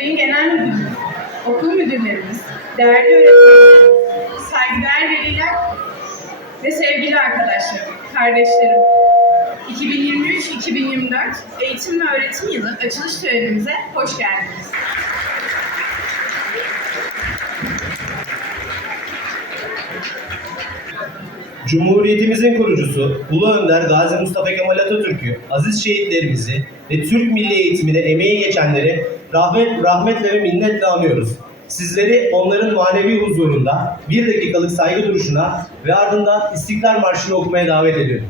Sayın Genel Müdürümüz, okul müdürlerimiz, değerli öğretmenlerimiz, saygıdeğer veliler ve sevgili arkadaşlarım, kardeşlerim. 2023-2024 eğitim ve öğretim yılı açılış törenimize hoş geldiniz. Cumhuriyetimizin kurucusu Ulu Önder Gazi Mustafa Kemal Atatürk'ü, aziz şehitlerimizi ve Türk milli eğitimine emeği geçenleri rahmet, rahmetle ve minnetle anıyoruz. Sizleri onların manevi huzurunda bir dakikalık saygı duruşuna ve ardından İstiklal Marşı'nı okumaya davet ediyorum.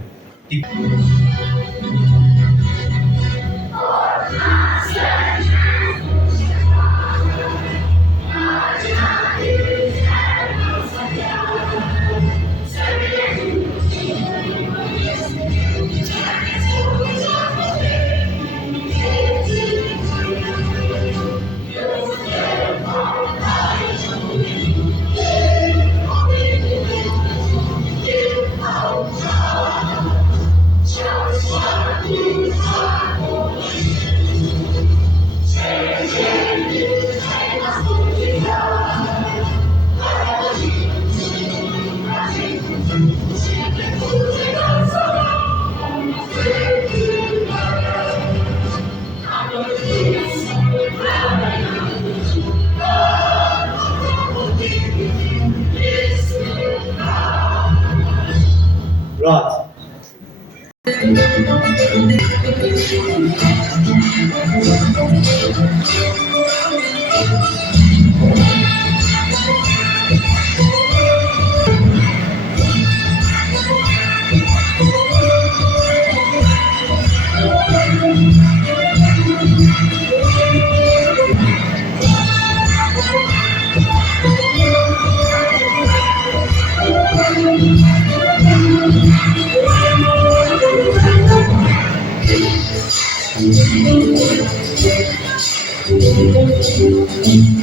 Thank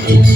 you.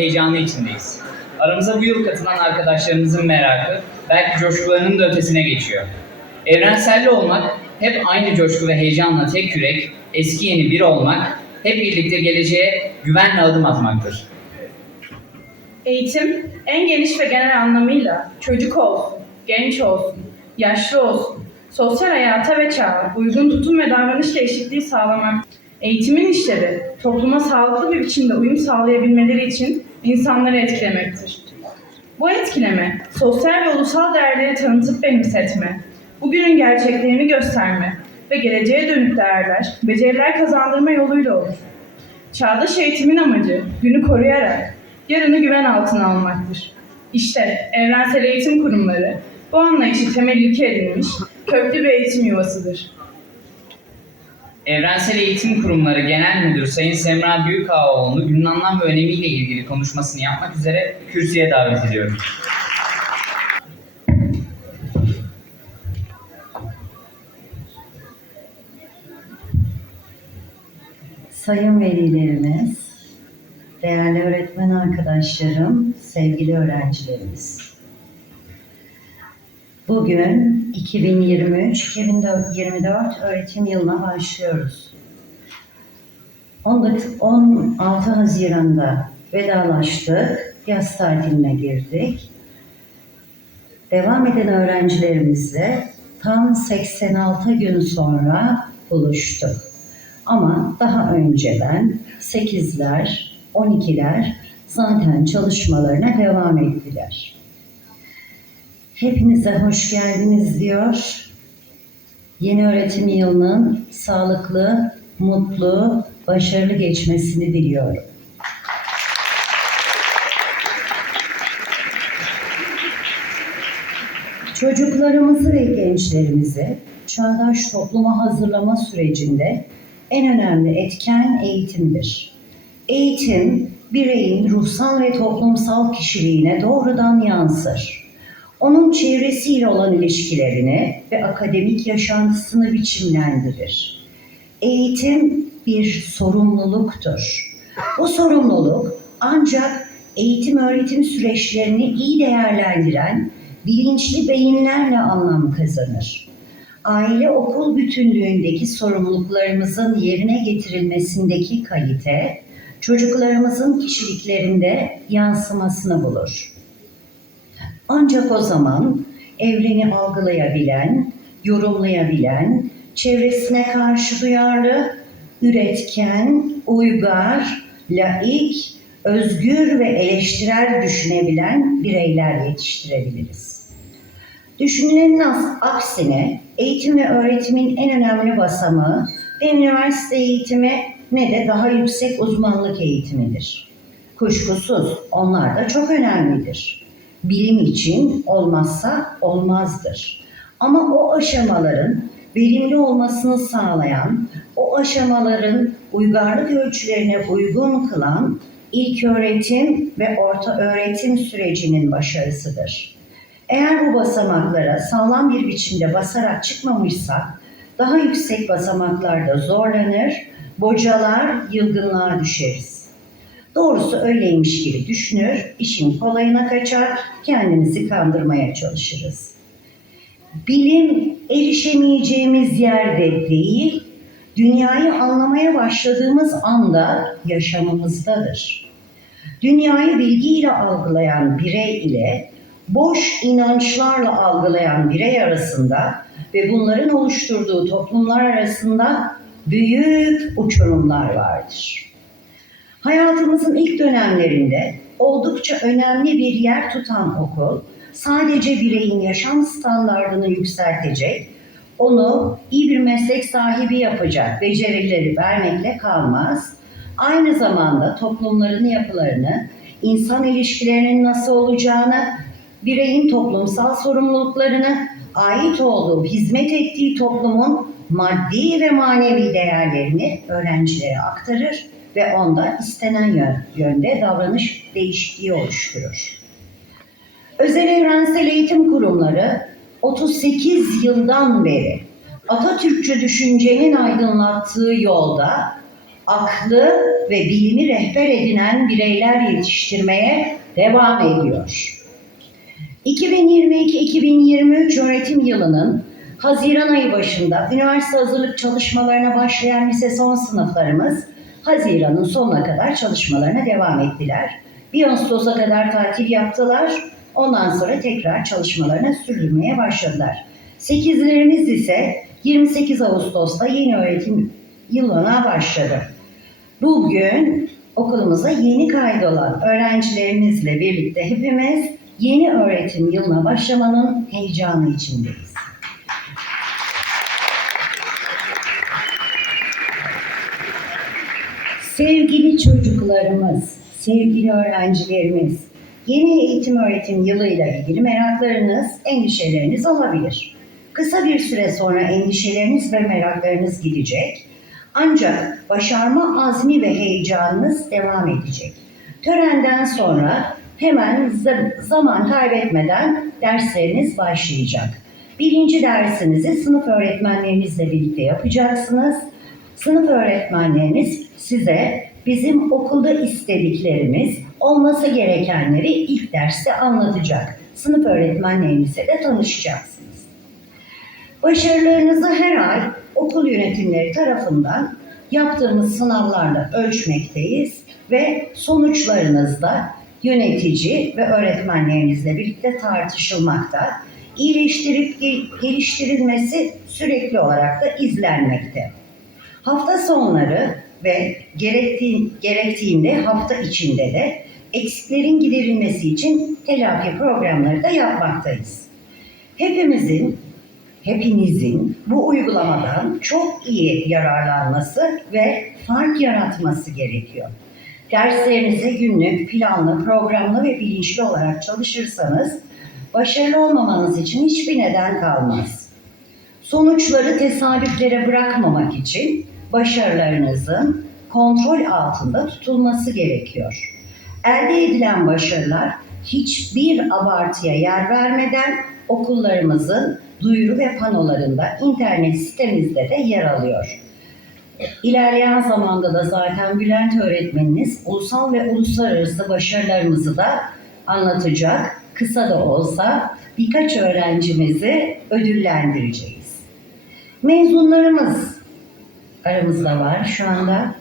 Heyecanı içindeyiz. Aramıza bu yıl katılan arkadaşlarımızın merakı belki coşkularının da ötesine geçiyor. Evrenselli olmak, hep aynı coşku ve heyecanla tek yürek, eski yeni bir olmak, hep birlikte geleceğe güvenle adım atmaktır. Eğitim en geniş ve genel anlamıyla çocuk olsun, genç olsun, yaşlı olsun, sosyal hayata ve çağa uygun tutum ve davranış değişikliği sağlamak. Eğitimin işlevi topluma sağlıklı bir biçimde uyum sağlayabilmeleri için insanları etkilemektir. Bu etkileme sosyal ve ulusal değerleri tanıtıp benimsetme, bugünün gerçeklerini gösterme ve geleceğe dönük değerler, beceriler kazandırma yoluyla olur. Çağdaş eğitimin amacı günü koruyarak yarını güven altına almaktır. İşte evrensel eğitim kurumları bu anlayışı temel ilke edinmiş köklü bir eğitim yuvasıdır. Evrensel Eğitim Kurumları Genel Müdürü Sayın Semra Büyükağaoğlu'nu günün anlam ve önemiyle ilgili konuşmasını yapmak üzere kürsüye davet ediyorum. Sayın velilerimiz, değerli öğretmen arkadaşlarım, sevgili öğrencilerimiz. Bugün 2023-2024 öğretim yılına başlıyoruz. 19 16 Haziran'da vedalaştık, yaz tatiline girdik. Devam eden öğrencilerimizle tam 86 gün sonra buluştuk. Ama daha önceden 8'ler, 12'ler zaten çalışmalarına devam ettiler. Hepinize hoş geldiniz diyor. Yeni öğretim yılının sağlıklı, mutlu, başarılı geçmesini diliyorum. Çocuklarımızı ve gençlerimizi çağdaş topluma hazırlama sürecinde en önemli etken eğitimdir. Eğitim, bireyin ruhsal ve toplumsal kişiliğine doğrudan yansır. Onun çevresiyle olan ilişkilerini ve akademik yaşantısını biçimlendirir. Eğitim bir sorumluluktur. Bu sorumluluk ancak eğitim öğretim süreçlerini iyi değerlendiren bilinçli beyinlerle anlam kazanır aile okul bütünlüğündeki sorumluluklarımızın yerine getirilmesindeki kalite, çocuklarımızın kişiliklerinde yansımasını bulur. Ancak o zaman evreni algılayabilen, yorumlayabilen, çevresine karşı duyarlı, üretken, uygar, laik, özgür ve eleştirel düşünebilen bireyler yetiştirebiliriz. Düşünülenin aksine eğitim ve öğretimin en önemli basamağı ne üniversite eğitimi ne de daha yüksek uzmanlık eğitimidir. Kuşkusuz onlar da çok önemlidir. Bilim için olmazsa olmazdır. Ama o aşamaların verimli olmasını sağlayan, o aşamaların uygarlık ölçülerine uygun kılan ilk öğretim ve orta öğretim sürecinin başarısıdır. Eğer bu basamaklara sağlam bir biçimde basarak çıkmamışsak, daha yüksek basamaklarda zorlanır, bocalar, yılgınlığa düşeriz. Doğrusu öyleymiş gibi düşünür, işin kolayına kaçar, kendimizi kandırmaya çalışırız. Bilim erişemeyeceğimiz yerde değil, dünyayı anlamaya başladığımız anda yaşamımızdadır. Dünyayı bilgiyle algılayan birey ile boş inançlarla algılayan birey arasında ve bunların oluşturduğu toplumlar arasında büyük uçurumlar vardır. Hayatımızın ilk dönemlerinde oldukça önemli bir yer tutan okul, sadece bireyin yaşam standartını yükseltecek, onu iyi bir meslek sahibi yapacak becerileri vermekle kalmaz, aynı zamanda toplumların yapılarını, insan ilişkilerinin nasıl olacağını, bireyin toplumsal sorumluluklarını, ait olduğu, hizmet ettiği toplumun maddi ve manevi değerlerini öğrencilere aktarır ve onda istenen yön- yönde davranış değişikliği oluşturur. Özel evrensel eğitim kurumları 38 yıldan beri Atatürkçü düşüncenin aydınlattığı yolda aklı ve bilimi rehber edinen bireyler yetiştirmeye devam ediyor. 2022-2023 öğretim yılının Haziran ayı başında üniversite hazırlık çalışmalarına başlayan lise son sınıflarımız Haziran'ın sonuna kadar çalışmalarına devam ettiler. 1 Ağustos'a kadar tatil yaptılar. Ondan sonra tekrar çalışmalarına sürdürmeye başladılar. 8'lerimiz ise 28 Ağustos'ta yeni öğretim yılına başladı. Bugün okulumuza yeni kaydolan öğrencilerimizle birlikte hepimiz yeni öğretim yılına başlamanın heyecanı içindeyiz. Sevgili çocuklarımız, sevgili öğrencilerimiz, yeni eğitim öğretim yılıyla ilgili meraklarınız, endişeleriniz olabilir. Kısa bir süre sonra endişeleriniz ve meraklarınız gidecek. Ancak başarma azmi ve heyecanınız devam edecek. Törenden sonra hemen zaman kaybetmeden dersleriniz başlayacak. Birinci dersinizi sınıf öğretmenlerinizle birlikte yapacaksınız. Sınıf öğretmenleriniz size bizim okulda istediklerimiz, olması gerekenleri ilk derste anlatacak. Sınıf öğretmenlerinizle de tanışacaksınız. Başarılarınızı her ay okul yönetimleri tarafından yaptığımız sınavlarla ölçmekteyiz ve sonuçlarınızda yönetici ve öğretmenlerinizle birlikte tartışılmakta. İyileştirip gel- geliştirilmesi sürekli olarak da izlenmekte. Hafta sonları ve gerektiği, gerektiğinde hafta içinde de eksiklerin giderilmesi için telafi programları da yapmaktayız. Hepimizin, hepinizin bu uygulamadan çok iyi yararlanması ve fark yaratması gerekiyor. Derslerinize günlük, planlı, programlı ve bilinçli olarak çalışırsanız başarılı olmamanız için hiçbir neden kalmaz. Sonuçları tesadüflere bırakmamak için başarılarınızın kontrol altında tutulması gerekiyor. Elde edilen başarılar hiçbir abartıya yer vermeden okullarımızın duyuru ve panolarında internet sitemizde de yer alıyor. İlerleyen zamanda da zaten Bülent öğretmeniniz ulusal ve uluslararası başarılarımızı da anlatacak. Kısa da olsa birkaç öğrencimizi ödüllendireceğiz. Mezunlarımız aramızda var şu anda.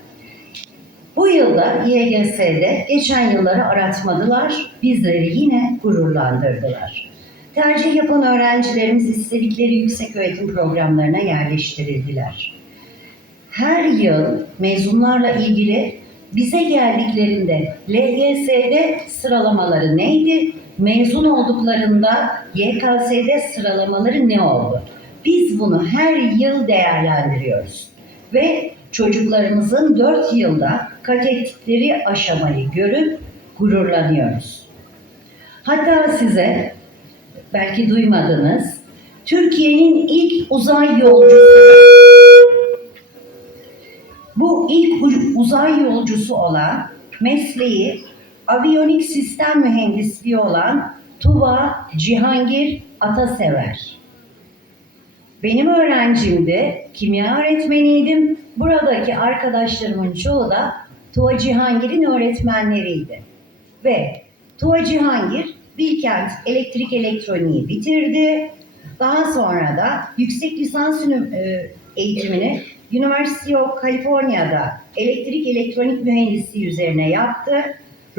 Bu yılda YGS'de geçen yılları aratmadılar, bizleri yine gururlandırdılar. Tercih yapan öğrencilerimiz istedikleri yüksek öğretim programlarına yerleştirildiler. Her yıl mezunlarla ilgili bize geldiklerinde LGS'de sıralamaları neydi? Mezun olduklarında YKS'de sıralamaları ne oldu? Biz bunu her yıl değerlendiriyoruz. Ve çocuklarımızın 4 yılda kat ettikleri aşamayı görüp gururlanıyoruz. Hatta size belki duymadınız Türkiye'nin ilk uzay yolcusu bu ilk uzay yolcusu olan mesleği aviyonik sistem mühendisliği olan Tuva Cihangir Atasever. Benim öğrencimdi, kimya öğretmeniydim. Buradaki arkadaşlarımın çoğu da Tuva Cihangir'in öğretmenleriydi. Ve Tuva Cihangir Bilkent Elektrik Elektroniği bitirdi. Daha sonra da yüksek lisans e, eğitimini University of California'da elektrik elektronik mühendisliği üzerine yaptı.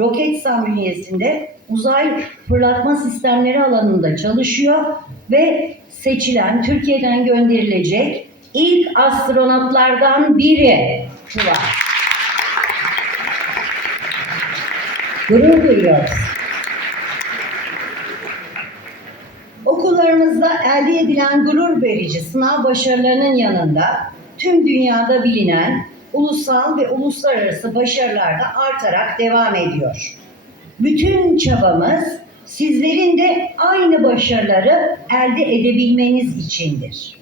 Roketsan bünyesinde uzay fırlatma sistemleri alanında çalışıyor ve seçilen Türkiye'den gönderilecek ilk astronotlardan biri Tuva. Gurur duyuyoruz. Okullarımızda elde edilen gurur verici sınav başarılarının yanında tüm dünyada bilinen ulusal ve uluslararası başarılar da artarak devam ediyor. Bütün çabamız sizlerin de aynı başarıları elde edebilmeniz içindir.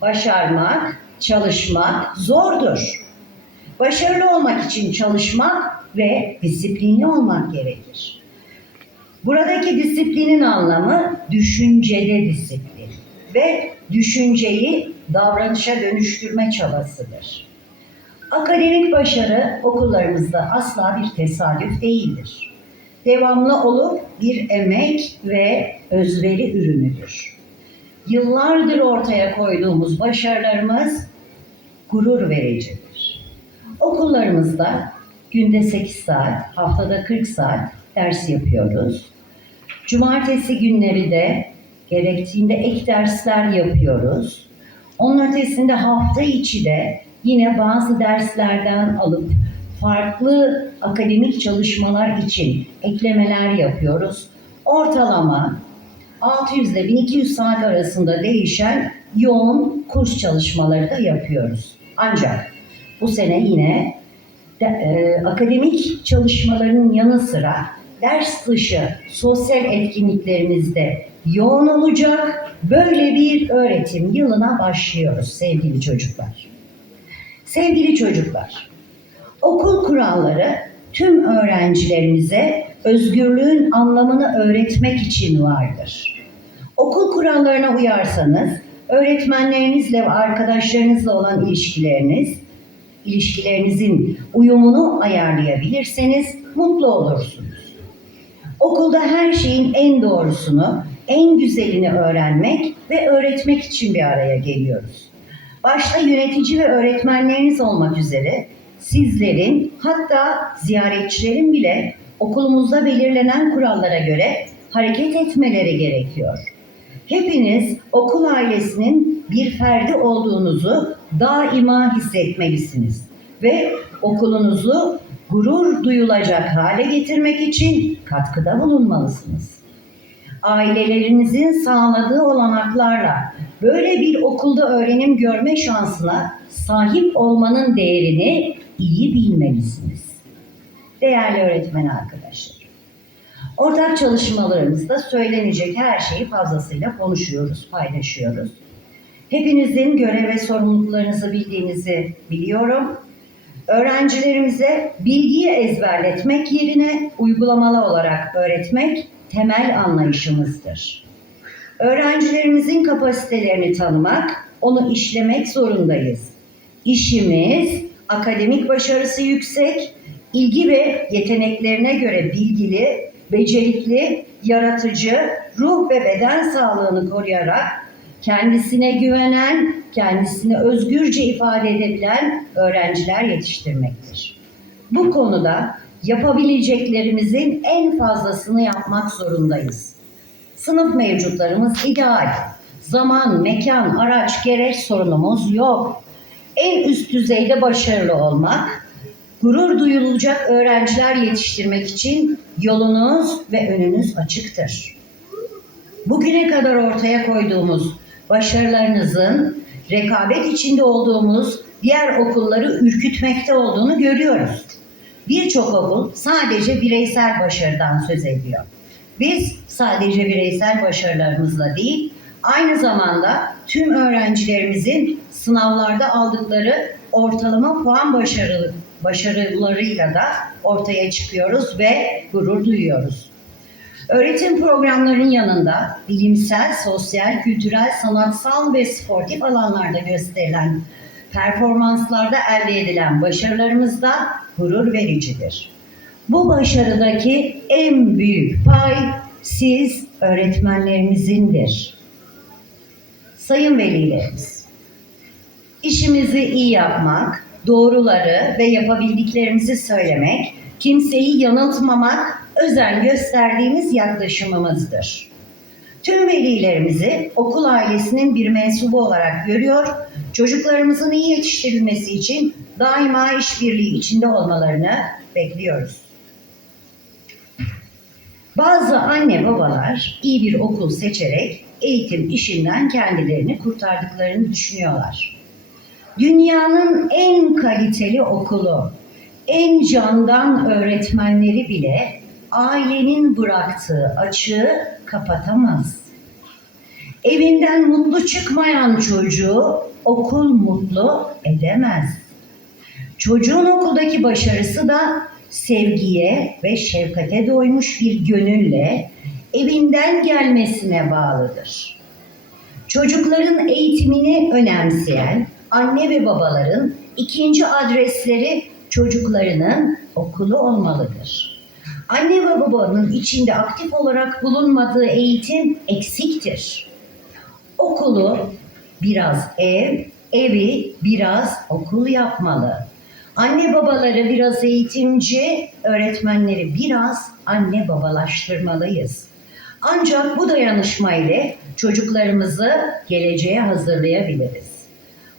Başarmak, çalışmak zordur. Başarılı olmak için çalışmak ve disiplinli olmak gerekir. Buradaki disiplinin anlamı düşüncede disiplin ve düşünceyi davranışa dönüştürme çabasıdır. Akademik başarı okullarımızda asla bir tesadüf değildir. Devamlı olup bir emek ve özveri ürünüdür. Yıllardır ortaya koyduğumuz başarılarımız gurur vericidir. Okullarımızda günde 8 saat, haftada 40 saat ders yapıyoruz. Cumartesi günleri de gerektiğinde ek dersler yapıyoruz. Onun ötesinde hafta içi de yine bazı derslerden alıp farklı akademik çalışmalar için eklemeler yapıyoruz. Ortalama 600 ile 1200 saat arasında değişen yoğun kurs çalışmaları da yapıyoruz. Ancak bu sene yine de- e, akademik çalışmalarının yanı sıra ders dışı sosyal etkinliklerimizde yoğun olacak böyle bir öğretim yılına başlıyoruz sevgili çocuklar. Sevgili çocuklar, okul kuralları tüm öğrencilerimize özgürlüğün anlamını öğretmek için vardır. Okul kurallarına uyarsanız öğretmenlerinizle ve arkadaşlarınızla olan ilişkileriniz, ilişkilerinizin uyumunu ayarlayabilirseniz mutlu olursunuz. Okulda her şeyin en doğrusunu, en güzelini öğrenmek ve öğretmek için bir araya geliyoruz. Başta yönetici ve öğretmenleriniz olmak üzere sizlerin hatta ziyaretçilerin bile okulumuzda belirlenen kurallara göre hareket etmeleri gerekiyor. Hepiniz okul ailesinin bir ferdi olduğunuzu daima hissetmelisiniz ve okulunuzu gurur duyulacak hale getirmek için katkıda bulunmalısınız. Ailelerinizin sağladığı olanaklarla böyle bir okulda öğrenim görme şansına sahip olmanın değerini iyi bilmelisiniz. Değerli öğretmen arkadaşlar, ortak çalışmalarımızda söylenecek her şeyi fazlasıyla konuşuyoruz, paylaşıyoruz. Hepinizin görev ve sorumluluklarınızı bildiğinizi biliyorum. Öğrencilerimize bilgiyi ezberletmek yerine uygulamalı olarak öğretmek temel anlayışımızdır. Öğrencilerimizin kapasitelerini tanımak, onu işlemek zorundayız. İşimiz akademik başarısı yüksek, ilgi ve yeteneklerine göre bilgili, becerikli, yaratıcı, ruh ve beden sağlığını koruyarak kendisine güvenen, kendisini özgürce ifade edebilen öğrenciler yetiştirmektir. Bu konuda yapabileceklerimizin en fazlasını yapmak zorundayız. Sınıf mevcutlarımız ideal. Zaman, mekan, araç, gereç sorunumuz yok. En üst düzeyde başarılı olmak, gurur duyulacak öğrenciler yetiştirmek için yolunuz ve önünüz açıktır. Bugüne kadar ortaya koyduğumuz başarılarınızın rekabet içinde olduğumuz diğer okulları ürkütmekte olduğunu görüyoruz. Birçok okul sadece bireysel başarıdan söz ediyor. Biz sadece bireysel başarılarımızla değil, aynı zamanda tüm öğrencilerimizin sınavlarda aldıkları ortalama puan başarı, başarılarıyla da ortaya çıkıyoruz ve gurur duyuyoruz. Öğretim programlarının yanında bilimsel, sosyal, kültürel, sanatsal ve sportif alanlarda gösterilen performanslarda elde edilen başarılarımız da gurur vericidir. Bu başarıdaki en büyük pay siz öğretmenlerimizindir. Sayın velilerimiz, işimizi iyi yapmak, doğruları ve yapabildiklerimizi söylemek, kimseyi yanıltmamak, özen gösterdiğimiz yaklaşımımızdır. Tüm velilerimizi okul ailesinin bir mensubu olarak görüyor, çocuklarımızın iyi yetiştirilmesi için daima işbirliği içinde olmalarını bekliyoruz. Bazı anne babalar iyi bir okul seçerek eğitim işinden kendilerini kurtardıklarını düşünüyorlar. Dünyanın en kaliteli okulu, en candan öğretmenleri bile ailenin bıraktığı açığı kapatamaz. Evinden mutlu çıkmayan çocuğu okul mutlu edemez. Çocuğun okuldaki başarısı da sevgiye ve şefkate doymuş bir gönülle evinden gelmesine bağlıdır. Çocukların eğitimini önemseyen anne ve babaların ikinci adresleri çocuklarının okulu olmalıdır. Anne ve babanın içinde aktif olarak bulunmadığı eğitim eksiktir. Okulu biraz ev, evi biraz okul yapmalı. Anne babaları biraz eğitimci, öğretmenleri biraz anne babalaştırmalıyız. Ancak bu dayanışma ile çocuklarımızı geleceğe hazırlayabiliriz.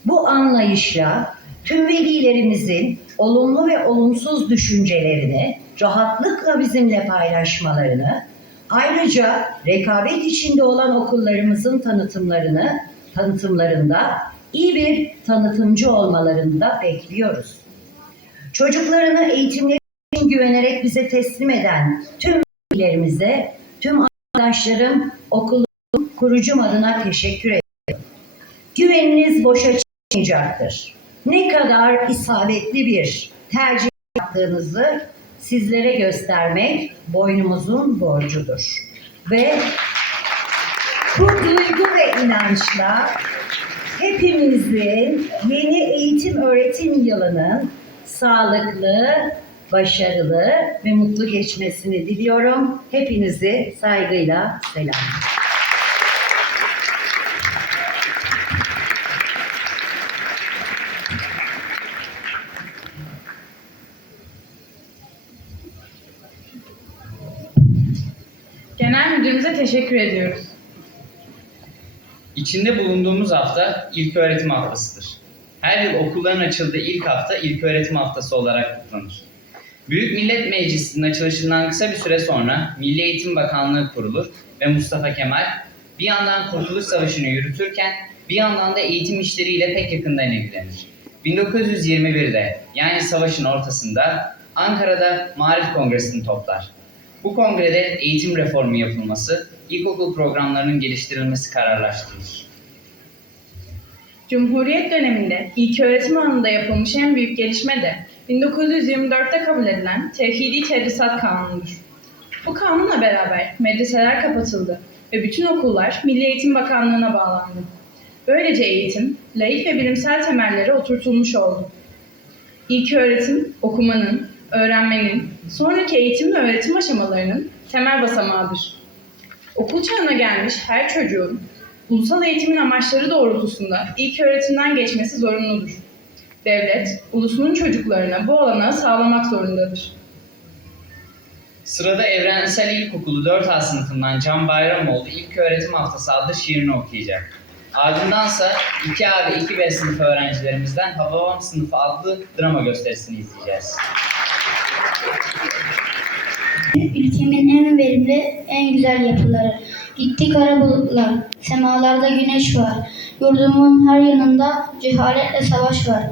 Bu anlayışla tüm velilerimizin olumlu ve olumsuz düşüncelerini rahatlıkla bizimle paylaşmalarını, ayrıca rekabet içinde olan okullarımızın tanıtımlarını, tanıtımlarında iyi bir tanıtımcı olmalarını da bekliyoruz. Çocuklarını eğitimleri için güvenerek bize teslim eden tüm velilerimize, tüm arkadaşlarım, okulun kurucum adına teşekkür ederim. Güveniniz boşa çıkmayacaktır. Ne kadar isabetli bir tercih yaptığınızı sizlere göstermek boynumuzun borcudur. Ve bu duygu ve inançla hepimizin yeni eğitim öğretim yılının sağlıklı, başarılı ve mutlu geçmesini diliyorum. Hepinizi saygıyla selamlıyorum. Teşekkür ediyoruz. İçinde bulunduğumuz hafta ilk öğretim haftasıdır. Her yıl okulların açıldığı ilk hafta ilk öğretim haftası olarak kutlanır. Büyük Millet Meclisi'nin açılışından kısa bir süre sonra Milli Eğitim Bakanlığı kurulur ve Mustafa Kemal bir yandan Kurtuluş Savaşı'nı yürütürken bir yandan da eğitim işleriyle pek yakından ilgilenir. 1921'de yani savaşın ortasında Ankara'da Marif Kongresi'ni toplar. Bu kongrede eğitim reformu yapılması, ilkokul programlarının geliştirilmesi kararlaştırılır. Cumhuriyet döneminde ilköğretim alanında yapılmış en büyük gelişme de 1924'te kabul edilen Tevhidi Tedrisat Kanunu'dur. Bu kanunla beraber medreseler kapatıldı ve bütün okullar Milli Eğitim Bakanlığı'na bağlandı. Böylece eğitim, laik ve bilimsel temellere oturtulmuş oldu. İlköğretim, okumanın, öğrenmenin, sonraki eğitim ve öğretim aşamalarının temel basamağıdır. Okul çağına gelmiş her çocuğun ulusal eğitimin amaçları doğrultusunda ilk öğretimden geçmesi zorunludur. Devlet, ulusunun çocuklarına bu olanağı sağlamak zorundadır. Sırada Evrensel İlkokulu 4A sınıfından Can Bayramoğlu İlk Öğretim Haftası adlı şiirini okuyacak. Ardındansa 2A ve 2B sınıf öğrencilerimizden Hababam sınıfı adlı drama gösterisini izleyeceğiz. Ülkemin en verimli, en güzel yapıları. Gitti kara bulutlar, semalarda güneş var. Yurdumun her yanında cehaletle savaş var.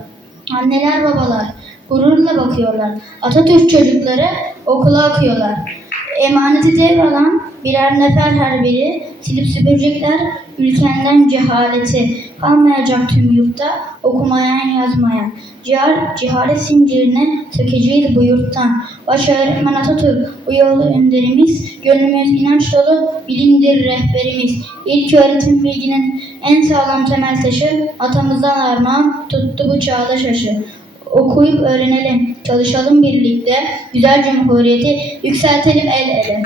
Anneler babalar gururla bakıyorlar. Atatürk çocukları okula akıyorlar. Emaneti devralan birer nefer her biri silip süpürecekler ülkenden cehaleti. Kalmayacak tüm yurtta okumayan yazmayan. Cihar, cehalet zincirine sökeceğiz bu yurttan. Baş öğretmen Atatürk bu yolu önderimiz. Gönlümüz inanç dolu bilimdir rehberimiz. İlk öğretim bilginin en sağlam temel taşı atamızdan armağan tuttu bu çağdaş aşı. Okuyup öğrenelim, çalışalım birlikte, güzel cumhuriyeti yükseltelim el ele.